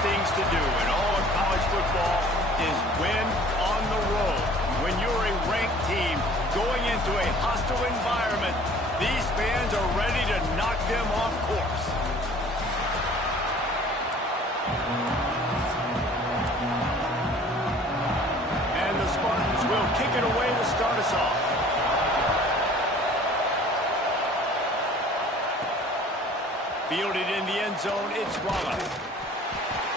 things to do in all of college football is win on the road. When you're a ranked team going into a hostile environment, these fans are ready to knock them off course. And the Spartans will kick it away to start us off. Fielded in the end zone, it's Wallace.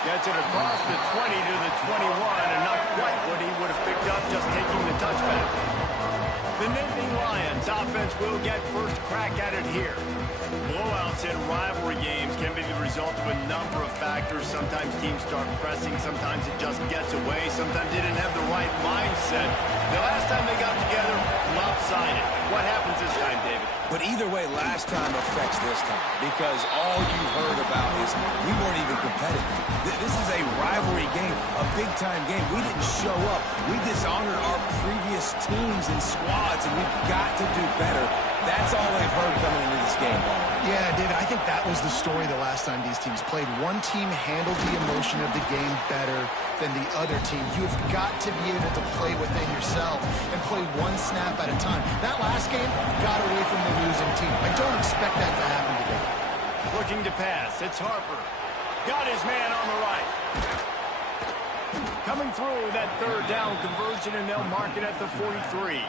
Gets it across the 20 to the 21, and not quite what he would have picked up just taking the touchback. The Nittany Lions offense will get first crack at it here. Blowouts in rivalry games can be the result of a number of factors. Sometimes teams start pressing, sometimes it just gets away, sometimes they didn't have the right mindset. The last time they got together, lopsided. What happens this time, David? But either way, last time affects this time, because all you heard about is we weren't even competitive. This is a rivalry game, a big-time game. We didn't show up. We dishonored our previous teams and squads, and we've got to do better. That's all they've heard coming into this game, Paul. Yeah, David, I think that was the story the last time these teams played. One team handled the emotion of the game better than the other team. You've got to be able to play within yourself and play one snap at a time. That last game got away from the losing team. I don't expect that to happen today. Looking to pass, it's Harper. Got his man on the right. Coming through that third down conversion, and they'll mark it at the 43.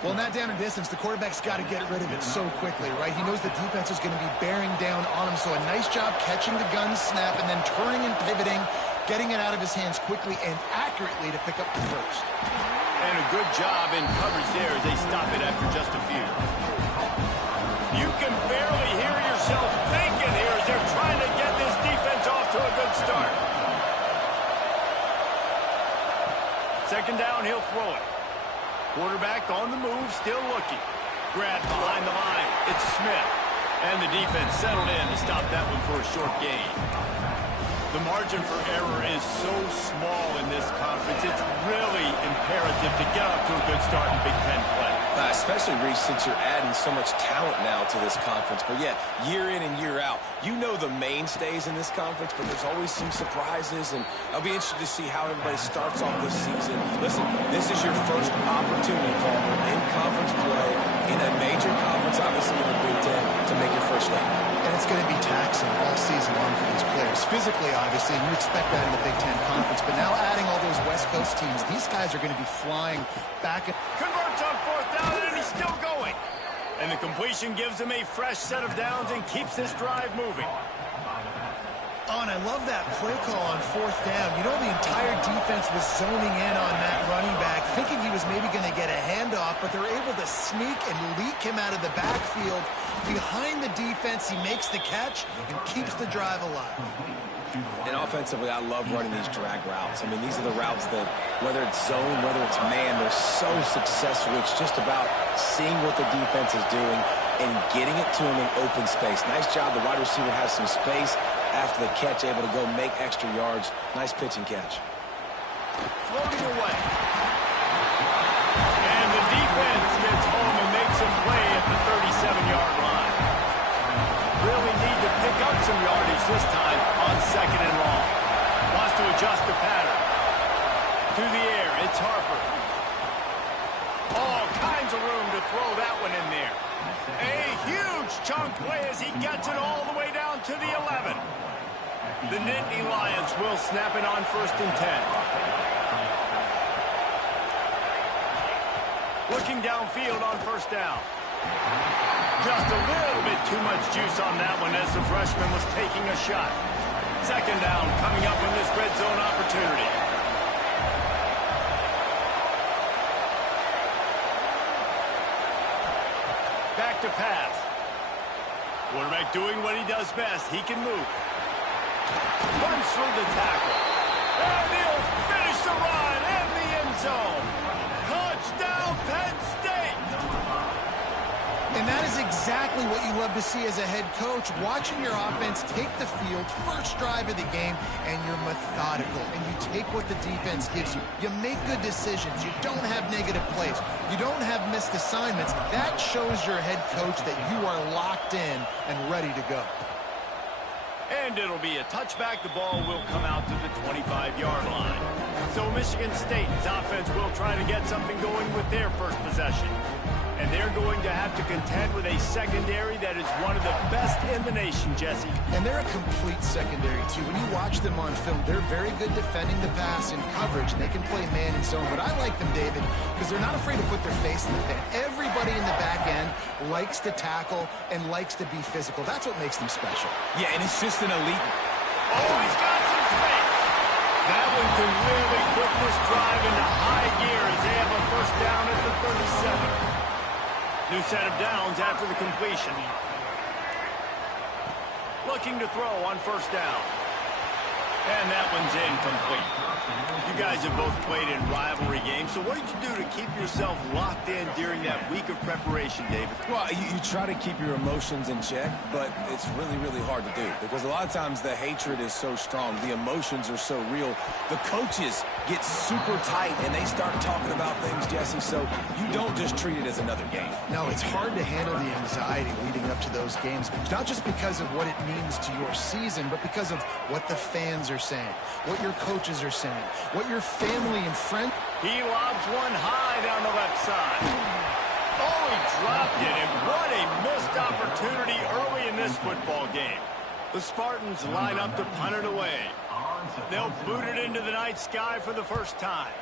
Well, in that down and distance, the quarterback's got to get rid of it so quickly, right? He knows the defense is going to be bearing down on him, so a nice job catching the gun snap and then turning and pivoting, getting it out of his hands quickly and accurately to pick up the first. And a good job in coverage there as they stop it after just a few. You can barely hear yourself thinking here as they're trying to get this defense off to a good start. Second down, he'll throw it. Quarterback on the move, still looking. Grab behind the line. It's Smith. And the defense settled in to stop that one for a short gain. The margin for error is so small in this conference. It's really imperative to get off to a good start in Big Ten play. Especially, Reese, since you're adding so much talent now to this conference. But, yeah, year in and year out, you know the mainstays in this conference, but there's always some surprises, and I'll be interested to see how everybody starts off this season. Listen, this is your first opportunity, Palmer, in conference play, in a major conference, obviously in the Big Ten, to make your first step. And it's going to be taxing all season long for these players. Physically, obviously, you expect that in the Big Ten Conference. But now adding all those West Coast teams, these guys are going to be flying back. Converts on fourth down, and he's still going. And the completion gives him a fresh set of downs and keeps this drive moving. Oh, and I love that play call on fourth down. You know, the entire defense was zoning in on that running back, thinking he was maybe going to get a handoff, but they're able to sneak and leak him out of the backfield. Behind the defense, he makes the catch and keeps the drive alive. And offensively, I love running these drag routes. I mean, these are the routes that, whether it's zone, whether it's man, they're so successful. It's just about seeing what the defense is doing and getting it to him in open space. Nice job. The wide receiver has some space after the catch, able to go make extra yards. Nice pitch and catch. Floating away. And the defense gets home and makes a play at the 37-yard line. Really need to pick up some yardage this time on second and long. Wants to adjust the pattern. To the air, it's Harper. All kinds of room to throw that one in there. A huge chunk play as he gets it all the way down to the 11. The Nittany Lions will snap it on 1st and 10. Looking downfield on 1st down. Just a little bit too much juice on that one as the freshman was taking a shot. 2nd down coming up in this red zone opportunity. Back to pass. Quarterback doing what he does best. He can move. Runs through the tackle. And he'll finish the run in the end zone. Touchdown, Penn State! And that is exactly what you love to see as a head coach. Watching your offense take the field, first drive of the game, and you're methodical. And you take what the defense gives you. You make good decisions. You don't have negative plays. You don't have missed assignments. That shows your head coach that you are locked in and ready to go. And And it'll be a touchback. The ball will come out to the 25-yard line. So Michigan State's offense will try to get something going with their first possession. And they're going to have to contend with a secondary that is one of the best in the nation, Jesse. And they're a complete secondary, too. When you watch them on film, they're very good defending the pass and coverage, and they can play man and zone. But I like them, David, because they're not afraid to put their face in the fan. Everybody in the back end likes to tackle and likes to be physical. That's what makes them special. Yeah, and it's just an elite. Oh, he's got some space. That one can really put this drive into high gear as they have a first down at the 37. New set of downs after the completion. Looking to throw on first down. And that one's incomplete. You guys have both played in rivalry games, so what did you do to keep yourself locked in during that week of preparation, David? Well, you try to keep your emotions in check, but it's really, really hard to do because a lot of times the hatred is so strong, the emotions are so real. The coaches get super tight and they start talking about things, Jesse, so you don't just treat it as another game. No, it's hard to handle the anxiety leading up to those games, not just because of what it means to your season, but because of what the fans are saying, what your coaches are saying, what your family and friends... He lobs one high down the left side. Oh, he dropped it, and what a missed opportunity early in this football game. The Spartans line up to punt it away. They'll boot it into the night sky for the first time.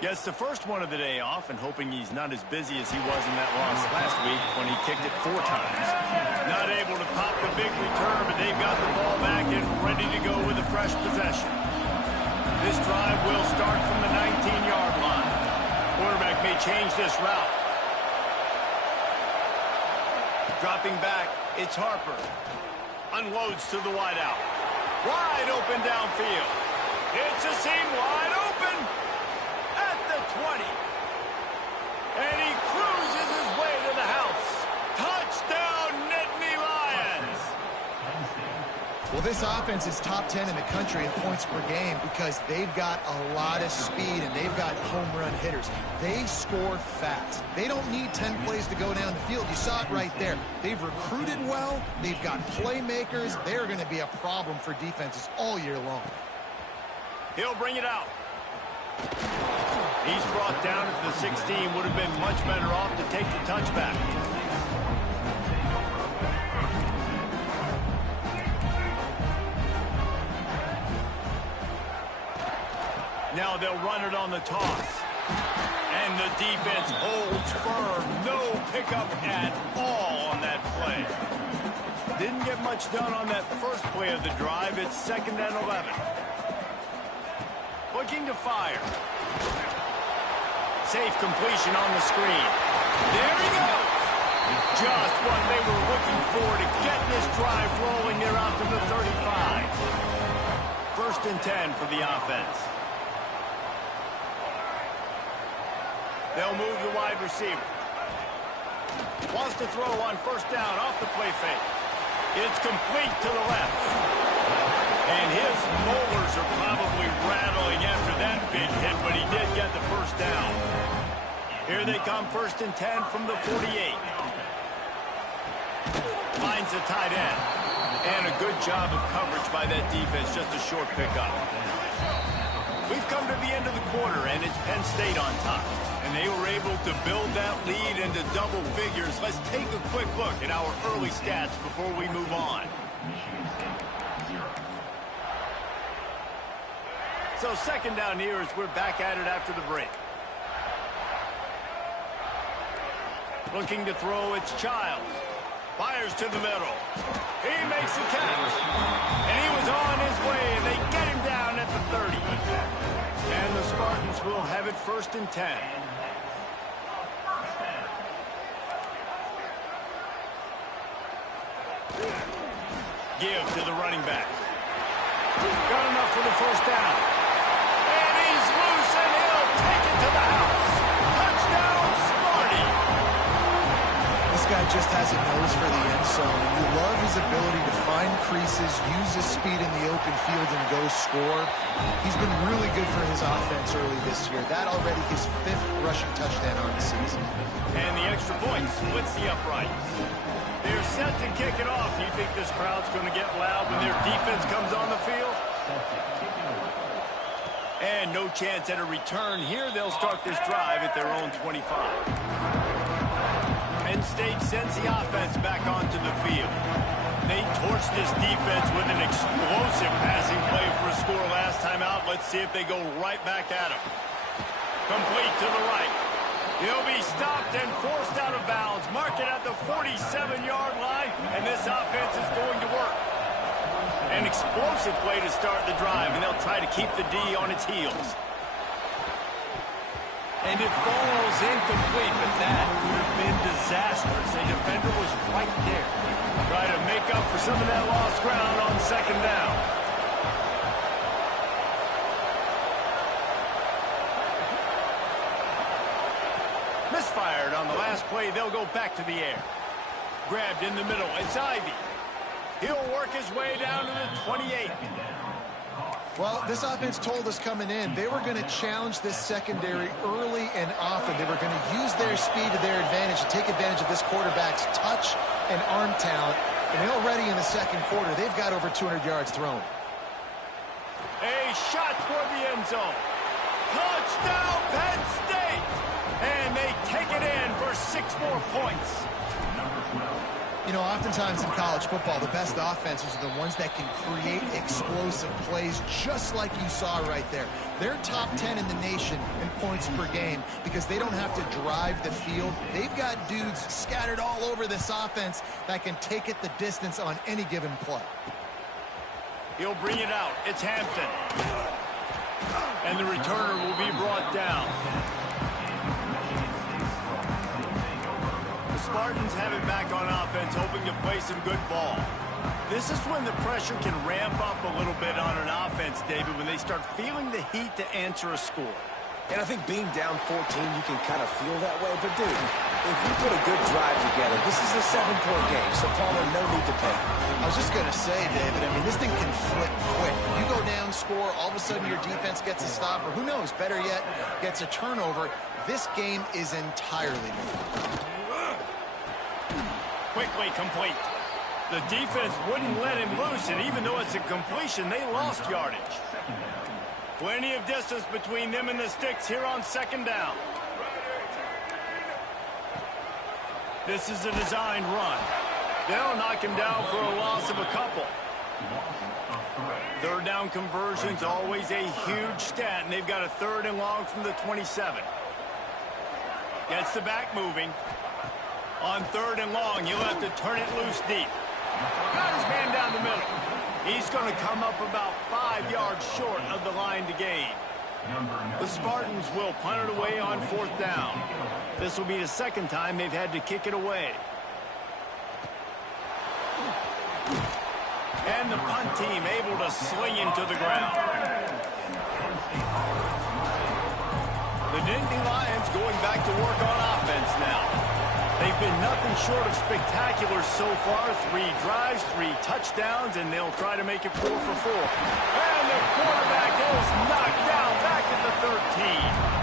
Gets the first one of the day off, and hoping he's not as busy as he was in that loss last week when he kicked it 4 times. Not able to pop the big return, but they've got the ball back and ready to go with a fresh possession. This drive will start from the 19-yard line. Quarterback may change this route. Dropping back, it's Harper. Unloads to the wideout. Wide open downfield. It's a seam wide open at the 20. And he cruises his way to the house. Touchdown, Nittany Lions. Well, this offense is top 10 in the country in points per game because they've got a lot of speed and they've got home run hitters. They score fast. They don't need 10 plays to go down the field. You saw it right there. They've recruited well. They've got playmakers. They're going to be a problem for defenses all year long. He'll bring it out. He's brought down at the 16. Would have been much better off to take the touchback. Now they'll run it on the toss. And the defense holds firm. No pickup at all on that play. Didn't get much done on that first play of the drive. It's 2nd and 11. Looking to fire. Safe completion on the screen. There he goes. Just what they were looking for to get this drive rolling. They're out to the 35. 1st and 10 for the offense. They'll move the wide receiver. Wants to throw on first down off the play fake. It's complete to the left. And his molars are probably rattling after that big hit, but he did get the first down. Here they come, 1st and 10 from the 48. Finds the tight end. And a good job of coverage by that defense, just a short pickup. We've come to the end of the quarter, and it's Penn State on top. And they were able to build that lead into double figures. Let's take a quick look at our early stats before we move on. So 2nd down here as we're back at it after the break. Looking to throw, it's Childs. Fires to the middle. He makes the catch. And he was on his way, and they get him down at the 30. And the Spartans will have it 1st and 10. Give to the running back. Got enough for the first down. And he's loose, and he'll take it to the house. Touchdown, Sparty. This guy just has a nose for the end zone, and you love his ability to find creases, use his speed in the open field, and go score. He's been really good for his offense early this year. That already his 5th rushing touchdown on the season. And the extra point splits the uprights. They're set to kick it off. You think this crowd's going to get loud when their defense comes on the field? And no chance at a return here. They'll start this drive at their own 25. Penn State sends the offense back onto the field. They torched this defense with an explosive passing play for a score last time out. Let's see if they go right back at him. Complete to the right. He'll be stopped and forced out of bounds. Mark it at the 47-yard line, and this offense is going to work. An explosive play to start the drive, and they'll try to keep the D on its heels. And it falls incomplete, but that could have been disastrous. A defender was right there. Try to make up for some of that lost ground on 2nd down. Misfired on the last play. They'll go back to the air. Grabbed in the middle. It's Ivy. He'll work his way down to the 28. Well, this offense told us coming in they were going to challenge this secondary early and often. They were going to use their speed to their advantage and take advantage of this quarterback's touch and arm talent. And already in the 2nd quarter, they've got over 200 yards thrown. A shot toward the end zone. Touchdown, Penn State! And they take it in for 6 more points. You know, oftentimes in college football, the best offenses are the ones that can create explosive plays, just like you saw right there. They're top 10 in the nation in points per game because they don't have to drive the field. They've got dudes scattered all over this offense that can take it the distance on any given play. He'll bring it out. It's Hampton. And the returner will be brought down. Spartans have it back on offense, hoping to play some good ball. This is when the pressure can ramp up a little bit on an offense, David, when they start feeling the heat to answer a score. And I think being down 14, you can kind of feel that way. But, dude, if you put a good drive together, this is a 7-point game, so Palmer, no need to pay. I was just going to say, David, I mean, this thing can flip quick. You go down, score, all of a sudden your defense gets a stop, or who knows, better yet, gets a turnover. This game is entirely moving. Quickly complete. The defense wouldn't let him loose, and even though it's a completion, they lost yardage. Plenty of distance between them and the sticks here on 2nd down. This is a designed run. They'll knock him down for a loss of a couple. 3rd down conversion's always a huge stat, and they've got a 3rd and long from the 27. Gets the back moving. On 3rd and long, he'll have to turn it loose deep. Got his man down the middle. He's going to come up about 5 yards short of the line to gain. The Spartans will punt it away on 4th down. This will be the 2nd time they've had to kick it away. And the punt team able to sling him to the ground. The Nittany Lions going back to work on offense now. They've been nothing short of spectacular so far. 3 drives, 3 touchdowns, and they'll try to make it 4 for 4. And the quarterback is knocked down back at the 13.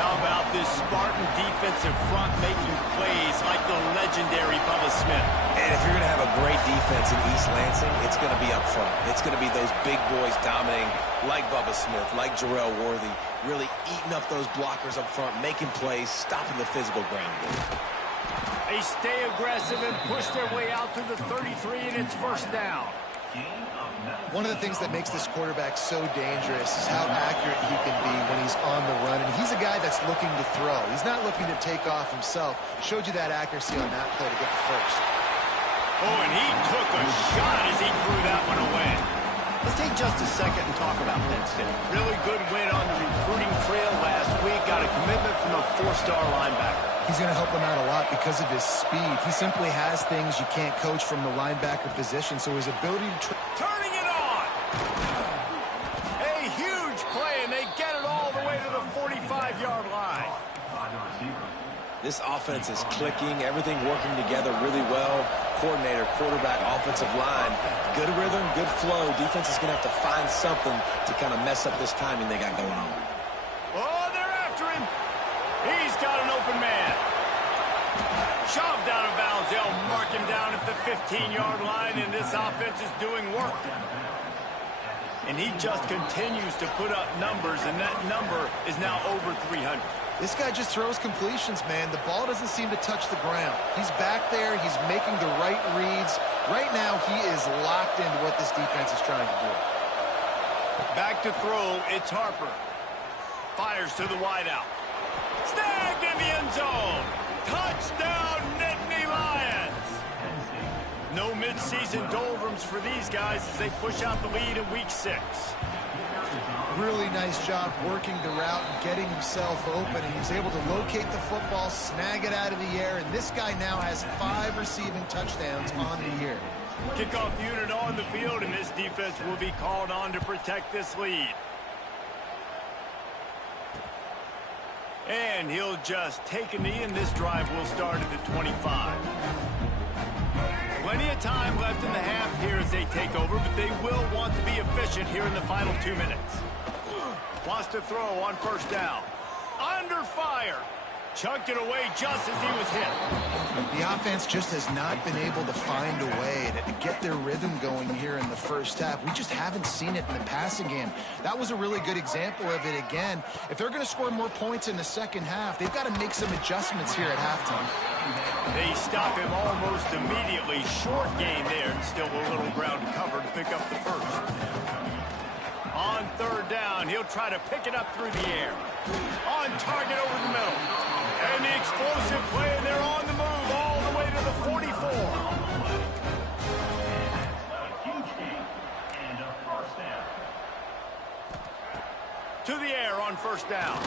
How about this Spartan defensive front making plays like the legendary Bubba Smith? And if you're going to have a great defense in East Lansing, it's going to be up front. It's going to be those big boys dominating like Bubba Smith, like Jarrell Worthy, really eating up those blockers up front, making plays, stopping the physical ground game. They stay aggressive and push their way out to the 33, and it's 1st down. One of the things that makes this quarterback so dangerous is how accurate he can be when he's on the run. And he's a guy that's looking to throw. He's not looking to take off himself. Showed you that accuracy on that play to get the 1st. Oh, and he took a shot as he threw that one away. Let's take just a second and talk about Penn State. Really good win on the recruiting trail last week. Got a commitment from a 4-star linebacker. He's going to help them out a lot because of his speed. He simply has things you can't coach from the linebacker position, so his ability to... Turning it on! A huge play, and they get it all the way to the 45-yard line. This offense is clicking, everything working together really well. coordinator, quarterback, offensive line. Good rhythm, good flow. Defense is going to have to find something to kind of mess up this timing they got going on. Oh, they're after him. He's got an open man. Shoved out of bounds. They'll mark him down at the 15-yard line, and this offense is doing work. And he just continues to put up numbers, and that number is now over 300. This guy just throws completions, man. The ball doesn't seem to touch the ground. He's back there. He's making the right reads. Right now, he is locked into what this defense is trying to do. Back to throw. It's Harper. Fires to the wideout. Snagged in the end zone. Touchdown, Nittany Lions. No mid-season doldrums for these guys as they push out the lead in Week 6. Really nice job working the route and getting himself open. And he's able to locate the football, snag it out of the air, and this guy now has 5 receiving touchdowns on the year. Kickoff unit on the field, and this defense will be called on to protect this lead. And he'll just take a knee, and this drive will start at the 25. Plenty of time left in the half here as they take over, but they will want to be efficient here in the final 2 minutes. Wants to throw on first down. Under fire. Chucked it away just as he was hit. The offense just has not been able to find a way to get their rhythm going here in the first half. We just haven't seen it in the passing game. That was a really good example of it again. If they're going to score more points in the second half, they've got to make some adjustments here at halftime. They stop him almost immediately. Short gain there, and still a little ground cover to pick up the first. On third down, he'll try to pick it up through the air. On target over the middle. And the explosive play, and they're on the move all the way to the 44. To the air on first down.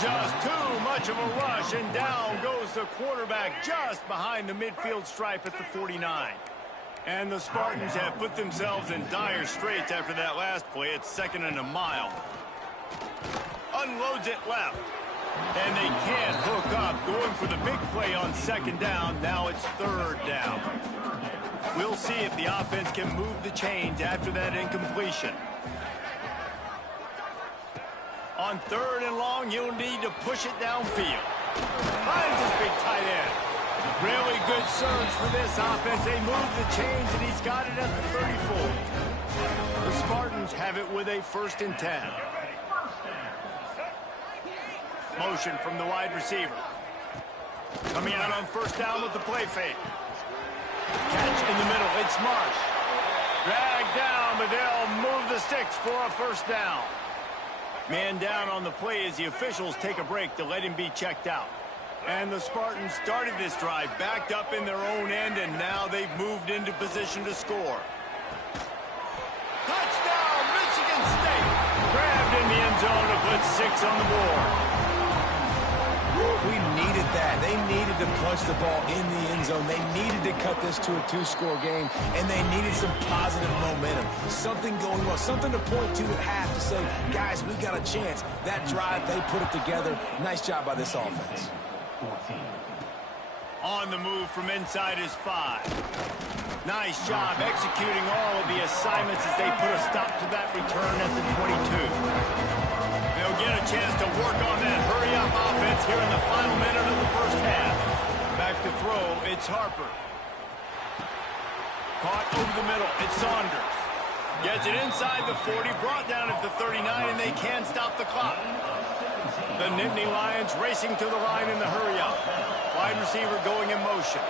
Just too much of a rush, and down goes the quarterback just behind the midfield stripe at the 49. And the Spartans have put themselves in dire straits after that last play. It's 2nd and a mile. Unloads it left. And they can't hook up. Going for the big play on 2nd down. Now it's 3rd down. We'll see if the offense can move the chains after that incompletion. On 3rd and long, you'll need to push it downfield. Finds his big tight end. Really good surge for this offense. They move the chains, and he's got it at the 34. The Spartans have it with a 1st and 10. Motion from the wide receiver. Coming out on first down with the play fake. Catch in the middle. It's Marsh. Dragged down, but they'll move the sticks for a 1st down. Man down on the play as the officials take a break to let him be checked out. And the Spartans started this drive backed up in their own end, and now they've moved into position to score. Touchdown, Michigan State! Grabbed in the end zone to put 6 on the board. We needed that. They needed to punch the ball in the end zone. They needed to cut this to a 2-score game, and they needed some positive momentum. Something going well, something to point to at half to say, guys, we got a chance. That drive, they put it together. Nice job by this offense. On the move from inside is 5. Nice job executing all of the assignments as they put a stop to that return at the 22. They'll get a chance to work on that hurry-up offense here in the final minute of the first half. Back to throw, it's Harper. Caught over the middle, it's Saunders. Gets it inside the 40, brought down at the 39, and they can't stop the clock. The Nittany Lions racing to the line in the hurry-up. Wide receiver going in motion.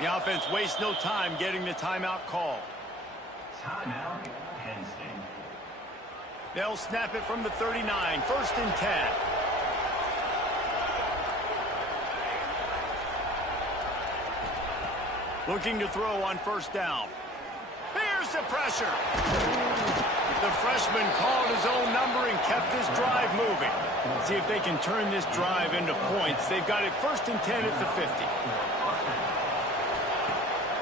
The offense wastes no time getting the timeout called. Timeout, Penn State. They'll snap it from the 39, 1st and 10. Looking to throw on first down. Here's the pressure. The freshman called his own number and kept this drive moving. See if they can turn this drive into points. They've got it 1st and 10 at the 50.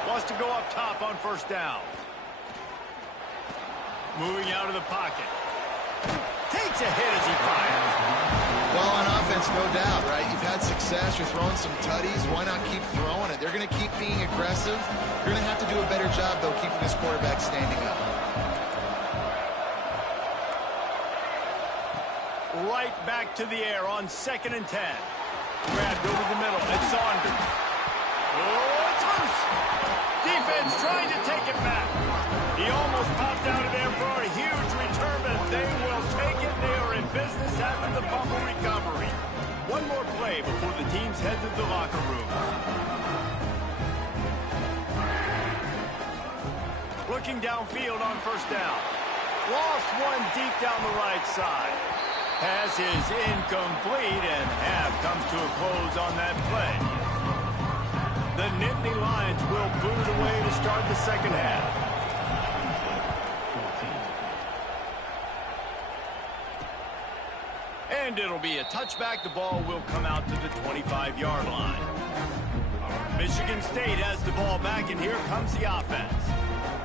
Wants to go up top on first down. Moving out of the pocket. Takes a hit as he fires. Well, on offense, no doubt, right? You've had success. You're throwing some tutties. Why not keep throwing it? They're going to keep being aggressive. You're going to have to do a better job, though, keeping this quarterback standing up. Right back to the air on 2nd and 10. Grabbed over the middle. It's Saunders. Oh, it's loose. Defense trying to take it back. He almost popped out of there for a huge return, but they will take it. They are in business after the fumble recovery. One more play before the teams head to the locker room. Looking downfield on 1st down. Lost one deep down the right side. Pass is incomplete, and half comes to a close on that play. The Nittany Lions will boot it away to start the 2nd half. And it'll be a touchback. The ball will come out to the 25-yard line. Michigan State has the ball back, and here comes the offense.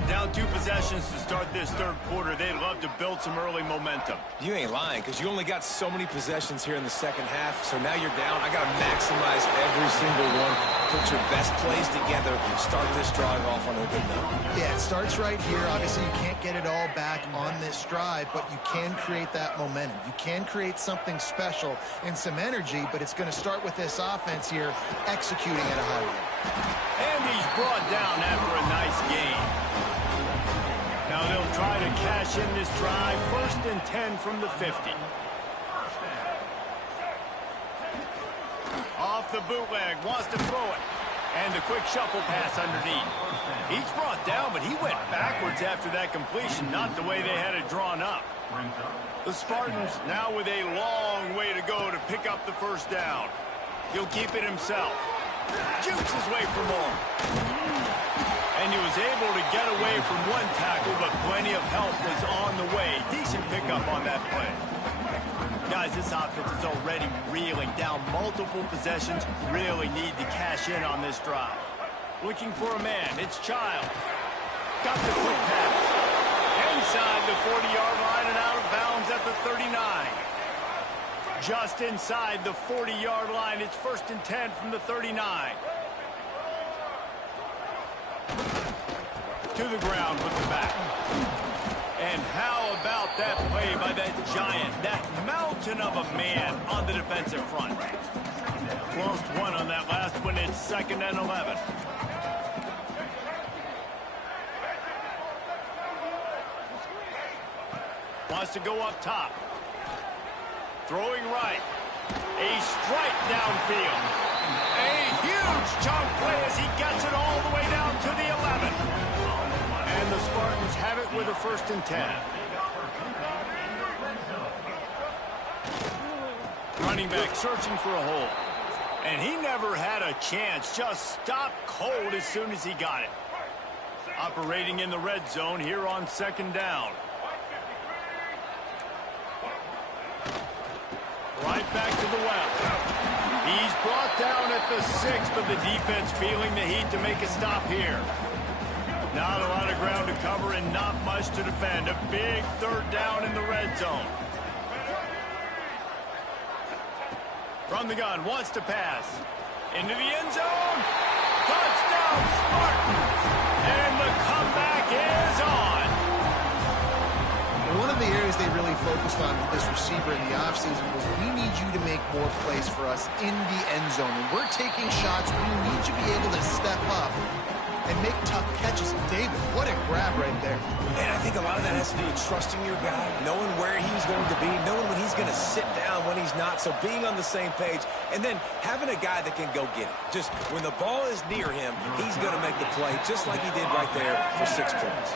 Down 2 possessions to start this 3rd quarter. They'd love to build some early momentum. You ain't lying, because you only got so many possessions here in the 2nd half, so now you're down. I got to maximize every single one. Put your best plays together. Start this drive off on a good note. Yeah, it starts right here. Obviously, you can't get it all back on this drive, but you can create that momentum. You can create something special and some energy, but it's going to start with this offense here executing at a high rate. And he's brought down after a nice gain. Now they'll try to cash in this drive. 1st and 10 from the 50. Off the bootleg, wants to throw it. And the quick shuffle pass underneath. He's brought down, but he went backwards after that completion, not the way they had it drawn up. The Spartans now with a long way to go to pick up the 1st down. He'll keep it himself. Jukes his way for more. And he was able to get away from one tackle, but plenty of help was on the way. Decent pickup on that play. Guys, this offense is already reeling down multiple possessions. Really need to cash in on this drive. Looking for a man. It's Child. Got the quick pass. Inside the 40-yard line and out of bounds at the 39. Just inside the 40-yard line. It's 1st and 10 from the 39. To the ground with the back. And how about that play by that giant, that mountain of a man on the defensive front? Lost one on that last one. It's 2nd and 11. Wants to go up top. Throwing right. A strike downfield. A huge chunk play as he gets it all the way down to the 11. And the Spartans have it with a 1st and 10. Running back searching for a hole. And he never had a chance. Just stopped cold as soon as he got it. Operating in the red zone here on 2nd down. Right back to the well. He's brought down at the 6, but the defense feeling the heat to make a stop here. Not a lot of ground to cover and not much to defend. A big 3rd down in the red zone. From the gun, wants to pass. Into the end zone. Touchdown, Spartans! And the comeback is on. One of the areas they really focused on with this receiver in the offseason was we need you to make more plays for us in the end zone. When we're taking shots, we need you to be able to step up and make tough catches. David, what a grab right there. And I think a lot of that has to do with trusting your guy, knowing where he's going to be, knowing when he's going to sit down, when he's not, so being on the same page, and then having a guy that can go get it. Just when the ball is near him, he's going to make the play, just like he did right there for 6 points.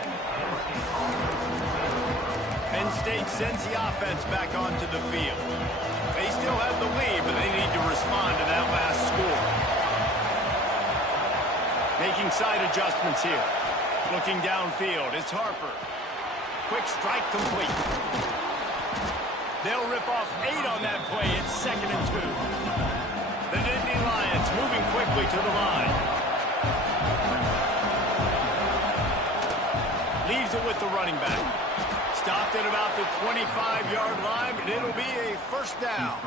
Penn State sends the offense back onto the field. They still have the lead, but they need to respond to that last score. Making side adjustments here. Looking downfield, it's Harper. Quick strike complete. They'll rip off 8 on that play. It's 2nd and 2. The Nittany Lions moving quickly to the line. Leaves it with the running back. Stopped at about the 25-yard line, but it'll be a first down.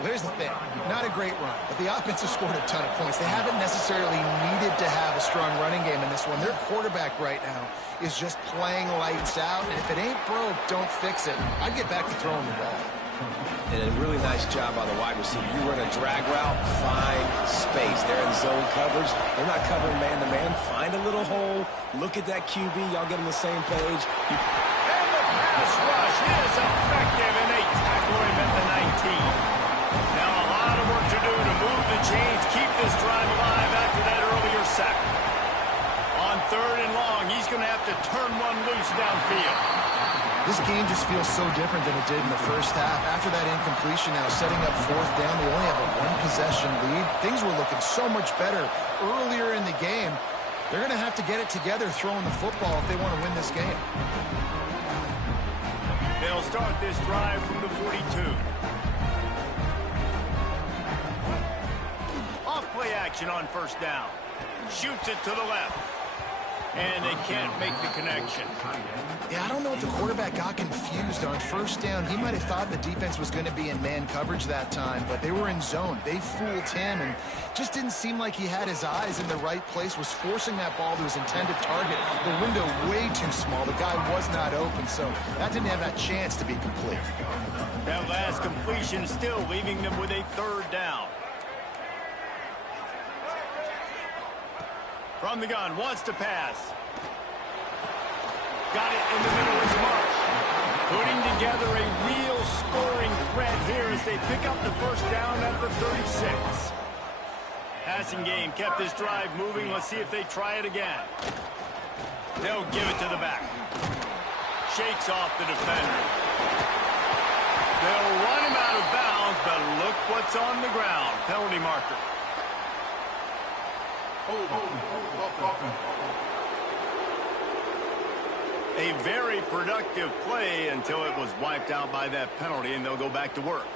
Well, here's the thing. Not a great run, but the offense has scored a ton of points. They haven't necessarily needed to have a strong running game in this one. Their quarterback right now is just playing lights out, and if it ain't broke, don't fix it. I'd get back to throwing the ball. And a really nice job by the wide receiver. You run a drag route, find space. They're in zone coverage. They're not covering man-to-man. Find a little hole. Look at that QB. Y'all get on the same page. And the pass rush is effective, and they tackle him at the 19. Now a lot of work to do to move the chains, keep this drive alive after that earlier sack. On 3rd and long, he's going to have to turn one loose downfield. This game just feels so different than it did in the first half. After that incompletion, now setting up 4th down, they only have a 1-possession lead. Things were looking so much better earlier in the game. They're going to have to get it together throwing the football if they want to win this game. They'll start this drive from the 42. Off play action on 1st down. Shoots it to the left. And they can't make the connection. Yeah, I don't know if the quarterback got confused on 1st down. He might have thought the defense was going to be in man coverage that time, but they were in zone. They fooled him and just didn't seem like he had his eyes in the right place, was forcing that ball to his intended target. The window way too small. The guy was not open, so that didn't have that chance to be complete. That last completion still leaving them with a 3rd down. From the gun, wants to pass. Got it in the middle is Marsh. Putting together a real scoring threat here as they pick up the 1st down at the 36. Passing game kept this drive moving. Let's see if they try it again. They'll give it to the back. Shakes off the defender. They'll run him out of bounds, but look what's on the ground. Penalty marker. A very productive play until it was wiped out by that penalty, and they'll go back to work.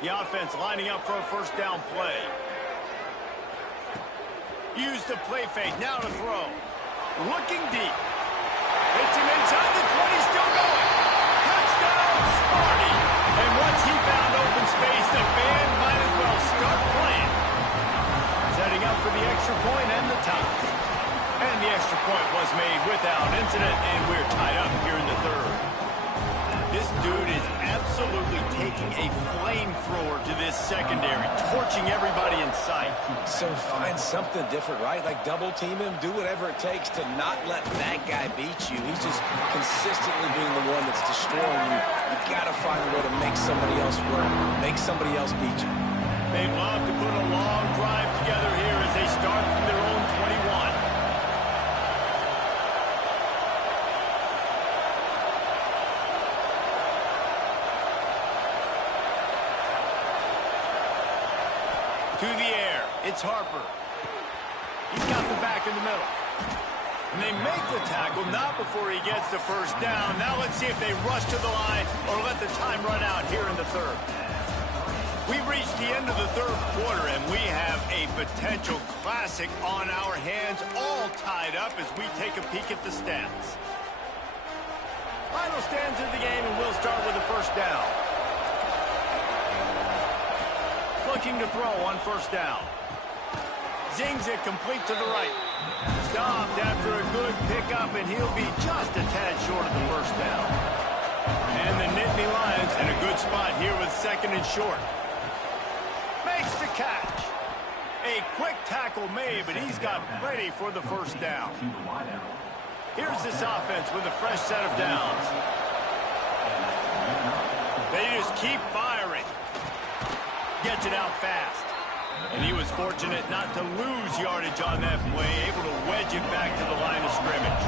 The offense lining up for a 1st down play. Use the play fake, now to throw. Looking deep. Hits him inside the 20, still going. Touchdown, Sparty. And once he found open space, the band might as well start playing. Setting up for the extra point and the tie. And the extra point was made without incident, and we're tied up here in the 3rd. This dude is absolutely taking a flamethrower to this secondary, torching everybody in sight. So find something different, right? Like double team him, do whatever it takes to not let that guy beat you. He's just consistently being the one that's destroying you. You got to find a way to make somebody else work, make somebody else beat you. They'd love to put a long drive together here as they start from their own 21. To the air, it's Harper. He's got the back in the middle. And they make the tackle, not before he gets the 1st down. Now let's see if they rush to the line or let the time run out here in the 3rd. We've reached the end of the 3rd quarter, and we have a potential classic on our hands, all tied up as we take a peek at the stats. Final stands of the game, and we'll start with the 1st down. Looking to throw on 1st down. Zings it complete to the right. Stopped after a good pickup, and he'll be just a tad short of the 1st down. And the Nittany Lions in a good spot here with 2nd and short. Makes the catch. A quick tackle made, but he's got plenty for the 1st down. Here's this offense with a fresh set of downs. They just keep firing. Gets it out fast. And he was fortunate not to lose yardage on that play, able to wedge it back to the line of scrimmage.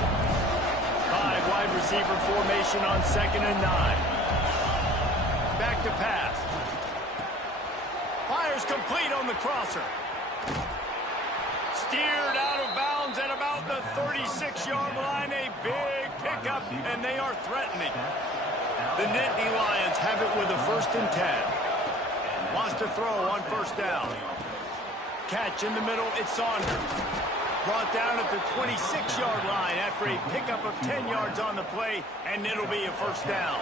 5 wide receiver formation on 2nd and 9. Back to pass. Fires complete on the crosser. Steered out of bounds at about the 36-yard line. A big pickup, and they are threatening. The Nittany Lions have it with a 1st and 10. Wants to throw on 1st down. Catch in the middle, it's Saunders. brought down at the 26-yard line after a pickup of 10 yards on the play, and it'll be a first down.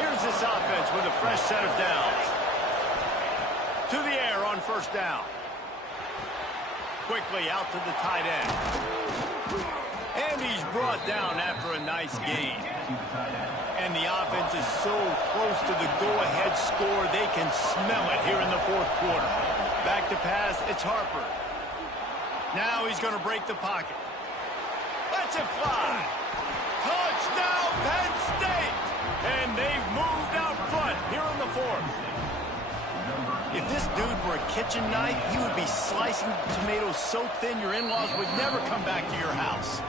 Here's this offense with a fresh set of downs. To the air on first down. Quickly out to the tight end. And he's brought down after a nice gain. And the offense is so close to the go-ahead score, they can smell it here in the fourth quarter. Back to pass, it's Harper. Now he's going to break the pocket. Lets it fly. Touchdown, Penn State! And they've moved out front here in the fourth. If this dude were a kitchen knife, he would be slicing tomatoes so thin your in-laws would never come back to your house.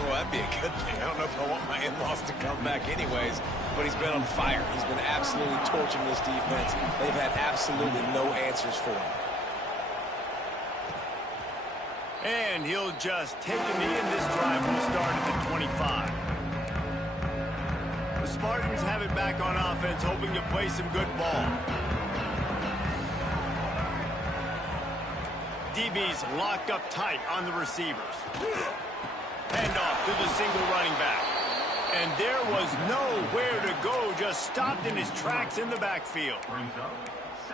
Well, that'd be a good thing. I don't know if I want my in-laws to come back anyways, but he's been on fire. He's been absolutely torching this defense. They've had absolutely no answers for him. And he'll just take a knee, and this drive will start at the 25. The Spartans have it back on offense, hoping to play some good ball. DB's locked up tight on the receivers. Handoff to the single running back. And there was nowhere to go, just stopped in his tracks in the backfield.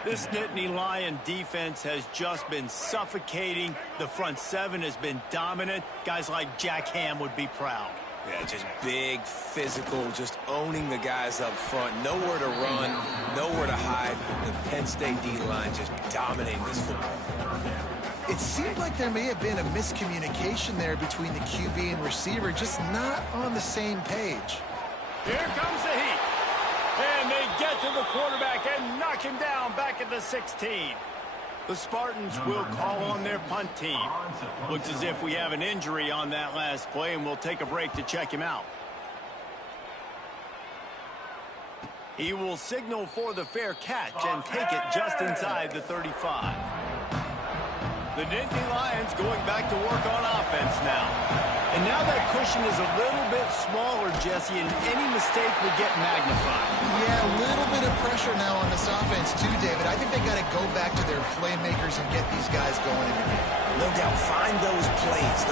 This Nittany Lion defense has just been suffocating. The front seven has been dominant. Guys like Jack Ham would be proud. Yeah, just big, physical, just owning the guys up front. Nowhere to run, nowhere to hide. The Penn State D-line just dominating this football. It seemed like there may have been a miscommunication there between the QB and receiver, just not on the same page. Here comes the heat. And they get to the quarterback and knock him down back at the 16. The Spartans will call on their punt team. Looks as if we have an injury on that last play, and we'll take a break to check him out. He will signal for the fair catch and take it just inside the 35. The Nittany Lions going back to work on offense now. And now that cushion is a little bit smaller, Jesse, and any mistake will get magnified. Yeah, a little bit of pressure now on this offense too, David. I think they got to go back to their playmakers and get these guys going in the game. No doubt, find those plays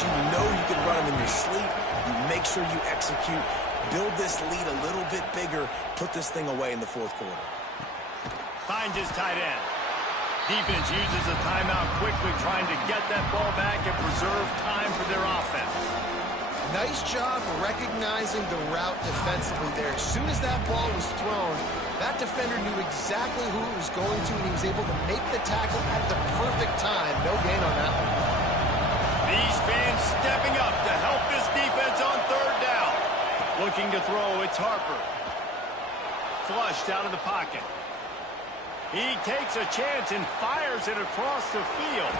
you know you can run them in your sleep. You make sure you execute, build this lead a little bit bigger, put this thing away in the fourth quarter. Finds his tight end. Defense uses a timeout quickly, trying to get that ball back and preserve time for their offense. Nice job recognizing the route defensively there. As soon as that ball was thrown, that defender knew exactly who it was going to, and he was able to make the tackle at the perfect time. No gain on that one. These fans stepping up to help this defense on third down. Looking to throw, it's Harper. Flushed out of the pocket. He takes a chance and fires it across the field.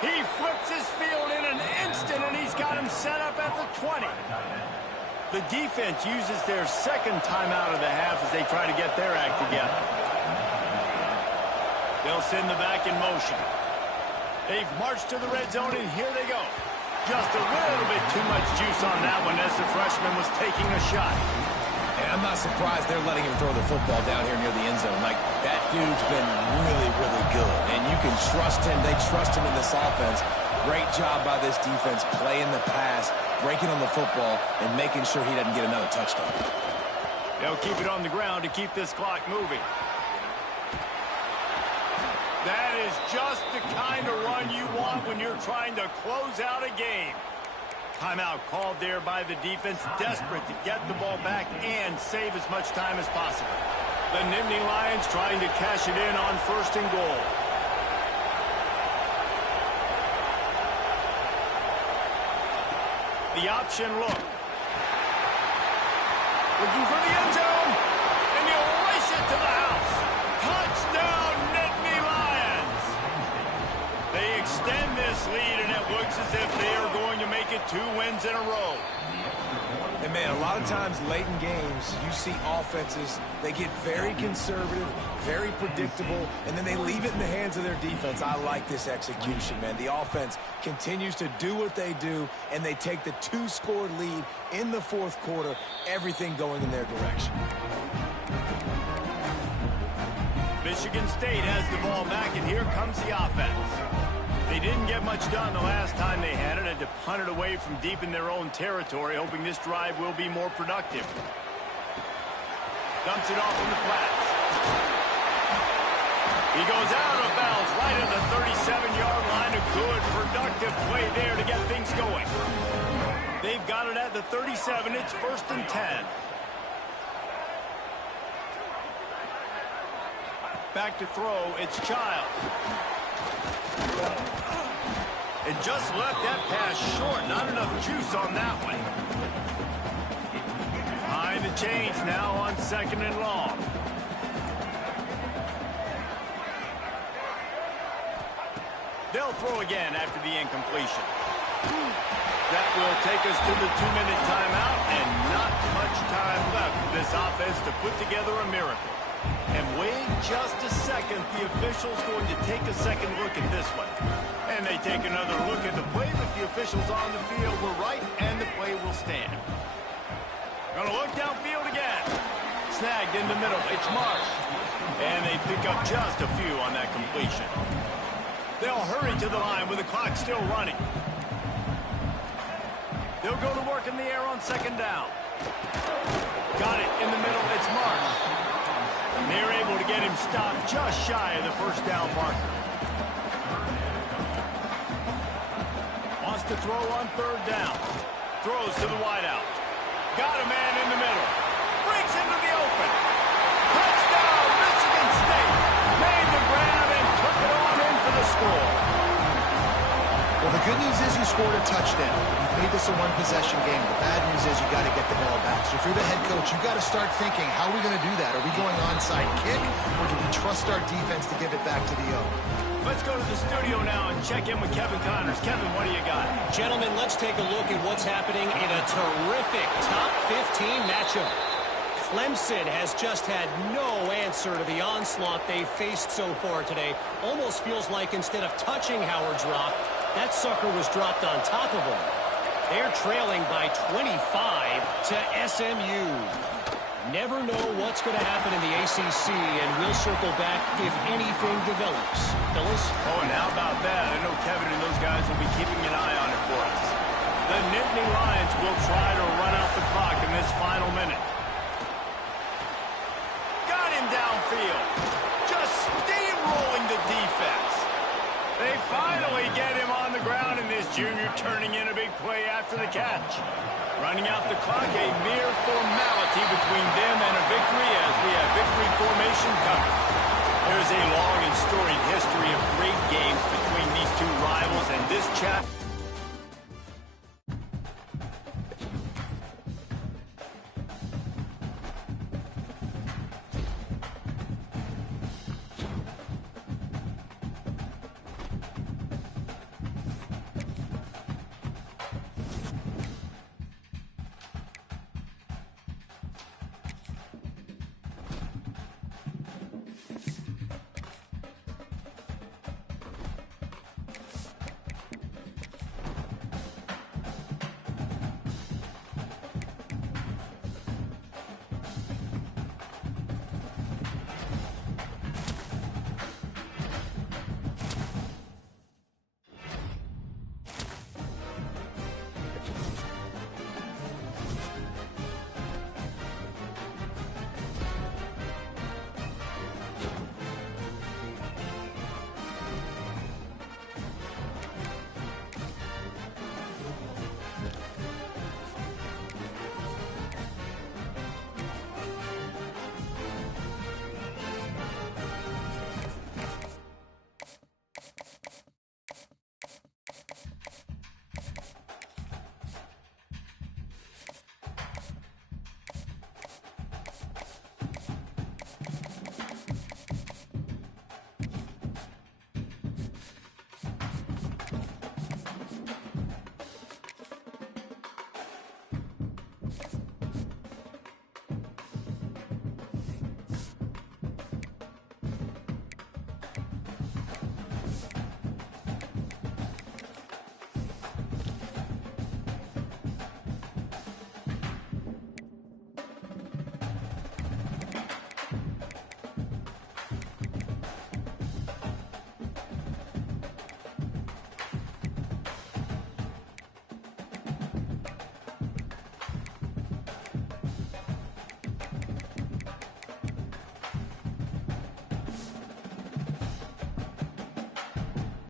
He flips his field in an instant, and he's got him set up at the 20. The defense uses their second timeout of the half as they try to get their act together. They'll send the back in motion. They've marched to the red zone, and here they go. Just a little bit too much juice on that one as the freshman was taking a shot. And I'm not surprised they're letting him throw the football down here near the end zone. Like, that dude's been really, really good. And you can trust him. They trust him in this offense. Great job by this defense playing the pass, breaking on the football, and making sure he doesn't get another touchdown. They'll keep it on the ground to keep this clock moving. That is just the kind of run you want when you're trying to close out a game. Timeout called there by the defense, desperate to get the ball back and save as much time as possible. The Nittany Lions trying to cash it in on first and goal. The option look. Looking for the end zone, and he'll race it to the house. Touchdown, Nittany Lions! They extend this lead, and it looks as if they are going to make it 2 wins in a row. And, man, a lot of times late in games, you see offenses, they get very conservative, very predictable, and then they leave it in the hands of their defense. I like this execution, man. The offense continues to do what they do, and they take the 2-score lead in the fourth quarter, everything going in their direction. Michigan State has the ball back, and here comes the offense. They didn't get much done the last time they had to punt it away from deep in their own territory, hoping this drive will be more productive. Dumps it off in the flats. He goes out of bounds right at the 37-yard line. A good, productive play there to get things going. They've got it at the 37. It's 1st and 10. Back to throw. It's Childs. And just left that pass short. Not enough juice on that one. Behind the chains now on 2nd and long. They'll throw again after the incompletion. That will take us to the 2-minute timeout, and not much time left for this offense to put together a miracle. And wait just a second, the official's going to take a second look at this one. And they take another look at the play, but the officials on the field were right, and the play will stand. Gonna look downfield again. Snagged in the middle, it's Marsh. And they pick up just a few on that completion. They'll hurry to the line with the clock still running. They'll go to work in the air on 2nd down. Got it in the middle, it's Marsh. They're able to get him stopped just shy of the 1st down marker. Wants to throw on 3rd down. Throws to the wideout. Got a man in the middle. Breaks into the open. Touchdown, Michigan State. Made the grab and took it on in for the score. Well, the good news is you scored a touchdown. You've made this a one-possession game. The bad news is you got to get the ball back. So if you're the head coach, you got to start thinking, how are we going to do that? Are we going onside kick, or do we trust our defense to give it back to the O? Let's go to the studio now and check in with Kevin Connors. Kevin, what do you got? Gentlemen, let's take a look at what's happening in a terrific top 15 matchup. Clemson has just had no answer to the onslaught they've faced so far today. Almost feels like instead of touching Howard's Rock, that sucker was dropped on top of him. They're trailing by 25 to SMU. Never know what's going to happen in the ACC, and we'll circle back if anything develops. Phyllis? Oh, and how about that? I know Kevin and those guys will be keeping an eye on it for us. The Nittany Lions will try to run out the clock in this final minute. Got him downfield. Just steamrolling the defense. They finally get him on the ground, and this junior turning in a big play after the catch. Running out the clock, a mere formality between them and a victory as we have victory formation coming. There's a long and storied history of great games between these two rivals, and this chat